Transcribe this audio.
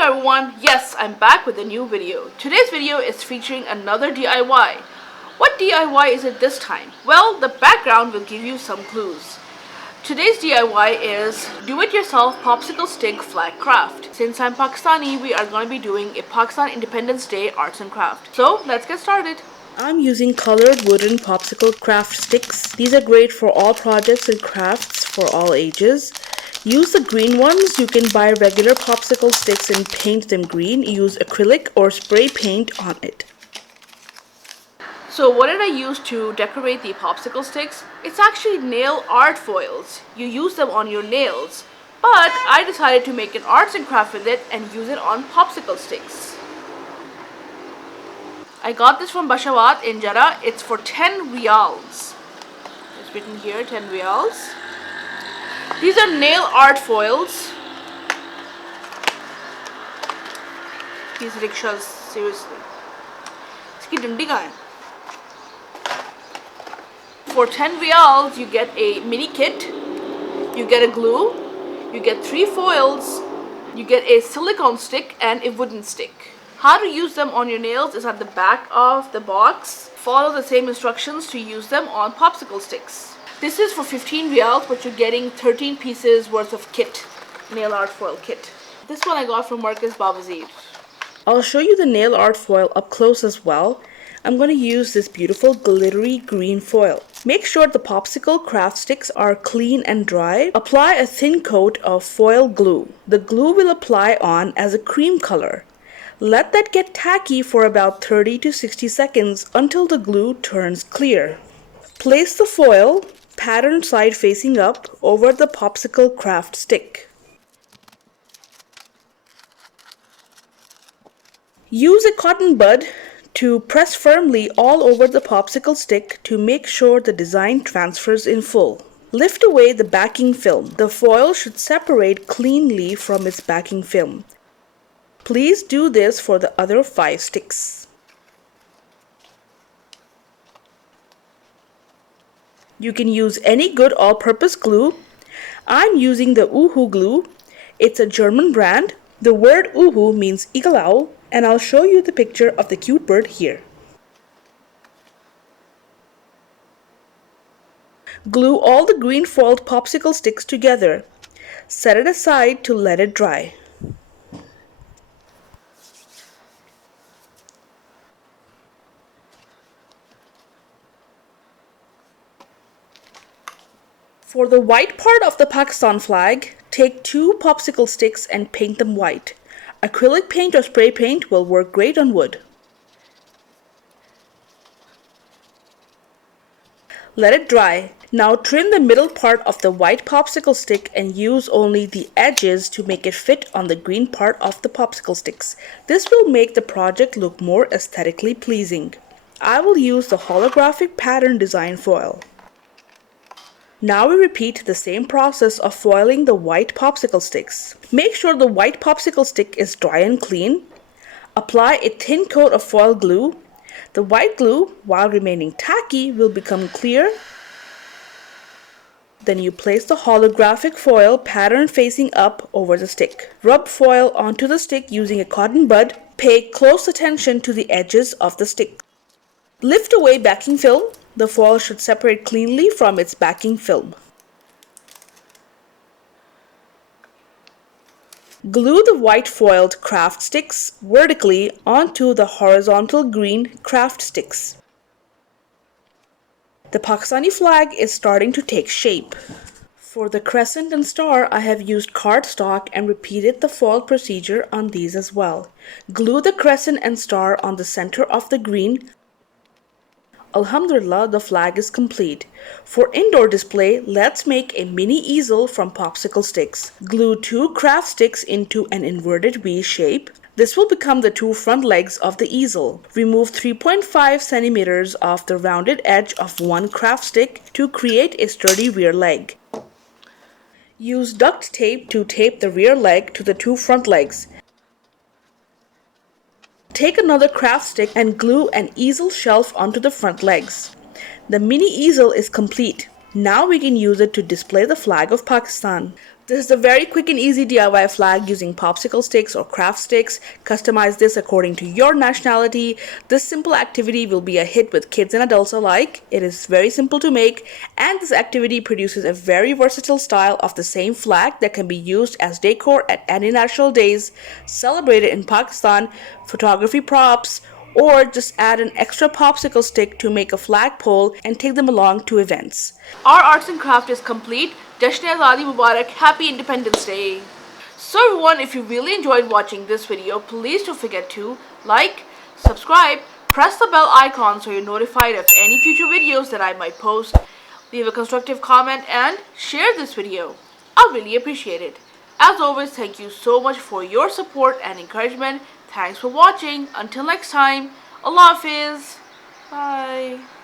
everyone, yes, I'm back with a new video. Today's video is featuring another DIY. What DIY is it this time? Well, the background will give you some clues. Today's DIY is do-it-yourself popsicle stick flag craft. Since I'm Pakistani, we are going to be doing a Pakistan Independence Day arts and craft. So let's get started. I'm using colored wooden popsicle craft sticks. These are great for all projects and crafts for all ages. Use the green ones. You can buy regular popsicle sticks and paint them green. Use acrylic or spray paint on it. So what did I use to decorate the popsicle sticks? It's actually nail art foils. You use them on your nails. But I decided to make an arts and craft with it and use it on popsicle sticks. I got this from Bashawat in Jeddah. It's for 10 riyals. It's written here, 10 riyals. These are nail art foils. These rickshaws, seriously. Iski dandi kahan hai? For 10 riyals, you get a mini kit, you get a glue, you get 3 foils, you get a silicone stick and a wooden stick. How to use them on your nails is at the back of the box. Follow the same instructions to use them on popsicle sticks. This is for 15 riyals, but you're getting 13 pieces worth of kit, nail art foil kit. This one I got from Marcus Babazir. I'll show you the nail art foil up close as well. I'm going to use this beautiful glittery green foil. Make sure the popsicle craft sticks are clean and dry. Apply a thin coat of foil glue. The glue will apply on as a cream color. Let that get tacky for about 30 to 60 seconds until the glue turns clear. Place the foil, pattern side facing up, over the popsicle craft stick. Use a cotton bud to press firmly all over the popsicle stick to make sure the design transfers in full. Lift away the backing film. The foil should separate cleanly from its backing film. Please do this for the other 5 sticks. You can use any good all-purpose glue. I'm using the Uhu glue. It's a German brand. The word Uhu means eagle owl, and I'll show you the picture of the cute bird here. Glue all the green foiled popsicle sticks together. Set it aside to let it dry. For the white part of the Pakistan flag, take 2 popsicle sticks and paint them white. Acrylic paint or spray paint will work great on wood. Let it dry. Now trim the middle part of the white popsicle stick and use only the edges to make it fit on the green part of the popsicle sticks. This will make the project look more aesthetically pleasing. I will use the holographic pattern design foil. Now we repeat the same process of foiling the white popsicle sticks. Make sure the white popsicle stick is dry and clean. Apply a thin coat of foil glue. The white glue, while remaining tacky, will become clear. Then you place the holographic foil pattern facing up over the stick. Rub foil onto the stick using a cotton bud. Pay close attention to the edges of the stick. Lift away backing film. The foil should separate cleanly from its backing film. Glue the white foiled craft sticks vertically onto the horizontal green craft sticks. The Pakistani flag is starting to take shape. For the crescent and star, I have used cardstock and repeated the foil procedure on these as well. Glue the crescent and star on the center of the green. Alhamdulillah, the flag is complete. For indoor display, let's make a mini easel from popsicle sticks. Glue 2 craft sticks into an inverted V shape. This will become the 2 front legs of the easel. Remove 3.5 centimeters off the rounded edge of 1 craft stick to create a sturdy rear leg. Use duct tape to tape the rear leg to the 2 front legs. Take another craft stick and glue an easel shelf onto the front legs. The mini easel is complete. Now we can use it to display the flag of Pakistan. This is a very quick and easy DIY flag using popsicle sticks or craft sticks. Customize this according to your nationality. This simple activity will be a hit with kids and adults alike. It is very simple to make, and this activity produces a very versatile style of the same flag that can be used as decor at any national days celebrated in Pakistan, photography props, or just add an extra popsicle stick to make a flagpole and take them along to events. Our arts and craft is complete. Jazba-e-Junoon Mubarak. Happy Independence Day. So everyone, if you really enjoyed watching this video, please don't forget to like, subscribe, press the bell icon so you're notified of any future videos that I might post. Leave a constructive comment and share this video. I'll really appreciate it. As always, thank you so much for your support and encouragement. Thanks for watching. Until next time, Allah Hafiz. Bye.